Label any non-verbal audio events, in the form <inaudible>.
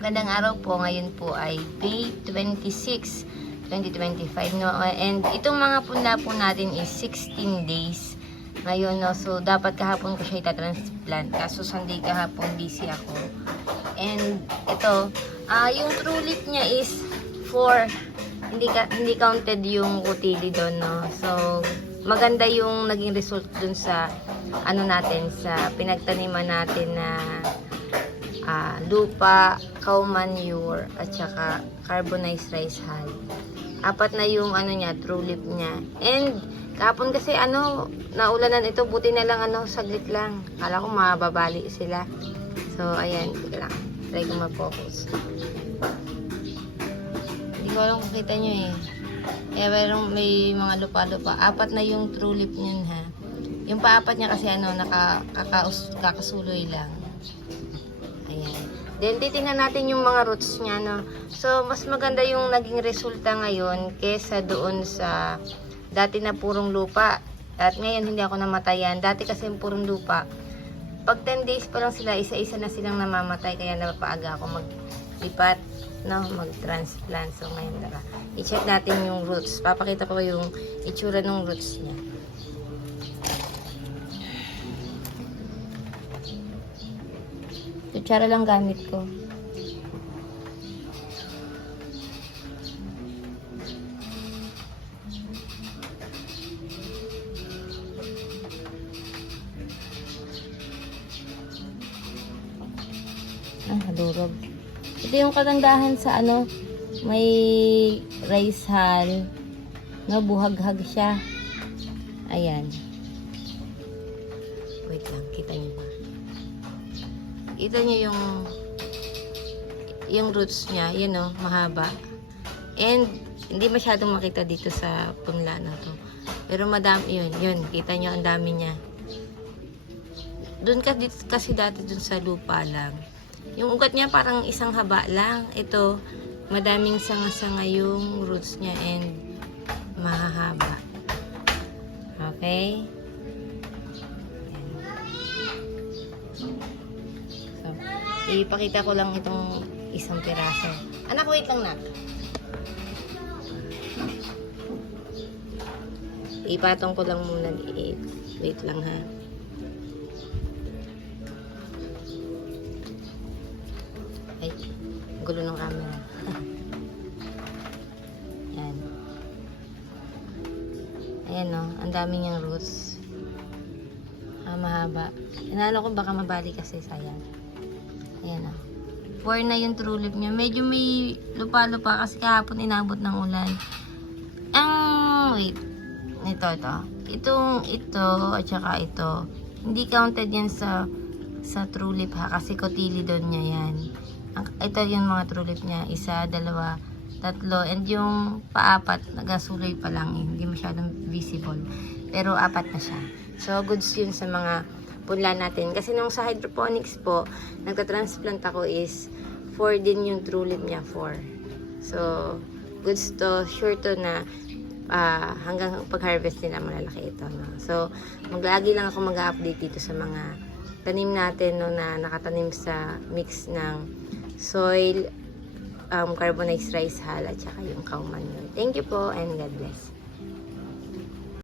Magandang araw po. Ngayon po ay May 26, 2025. No? And itong mga punla po natin is 16 days. Ngayon, no? so dapat kahapon ko siya itatransplant. Kaso Sunday kahapon busy ako. And ito, ah yung true lip niya is 4. Hindi, ka, hindi counted yung kutili doon. No? So, maganda yung naging result dun sa ano natin, sa pinagtaniman natin na ah, lupa, cow manure, at saka carbonized rice hull. Apat na yung ano niya, true lip niya. And kahapon kasi ano, naulanan ito, buti na lang ano, saglit lang. Kala ko mababali sila. So, ayan, sige lang. Try ko mag-focus. Hindi ko alam kung kita nyo eh. Eh, merong may mga lupa-lupa. Apat na yung true lip niyan ha. Yung paapat niya kasi ano, naka, kakaus, lang. Then, titingnan natin yung mga roots niya, no. So, mas maganda yung naging resulta ngayon kesa doon sa dati na purong lupa. At ngayon, hindi ako namatayan. Dati kasi yung purong lupa, pag 10 days pa lang sila, isa-isa na silang namamatay. Kaya napaaga ako maglipat, no, mag-transplant. So, ngayon tara. I-check natin yung roots. Papakita ko yung itsura ng roots niya. Kutsara lang gamit ko. Ah, halurog. Ito yung kagandahan sa ano, may rice hull. No, buhaghag siya. Ayan. Wait lang, kita niyo? Kita niyo yung yung roots niya, yun o, mahaba. And hindi masyadong makita dito sa punla na to. Pero madami yun, yun, kita niyo ang dami niya. Doon ka kasi dati dun sa lupa lang. Yung ugat niya parang isang haba lang. Ito, madaming sanga-sanga yung roots niya and mahahaba. Okay? Ipakita ko lang itong isang piraso. Anak, wait lang na. Ipatong ko lang muna. i- Wait lang ha. Ay, gulo ng camera. <laughs> Yan. Ayan no, ang dami niyang roots. Ah, mahaba. Inalo ko baka mabali kasi sayang. Ayan no. Four na yung true lip niya. Medyo may lupa-lupa kasi kahapon inabot ng ulan. Ang, wait. Ito, ito. Itong ito at saka ito. Hindi counted yan sa sa true lip ha kasi kotili doon niya yan. Ang, ito yung mga true lip niya. Isa, dalawa, tatlo. And yung paapat, nagasuloy pa lang. Hindi masyadong visible. Pero apat na siya. So, goods yun sa mga punla natin. Kasi nung sa hydroponics po, nagka-transplant ako is 4 din yung true lip niya, 4. So, goods to, sure to na ah, hanggang pag-harvest nila malalaki ito. No? So, maglagi lang ako mag-update dito sa mga tanim natin no, na nakatanim sa mix ng soil, um, carbonized rice hull at saka yung cow manure. Thank you po and God bless.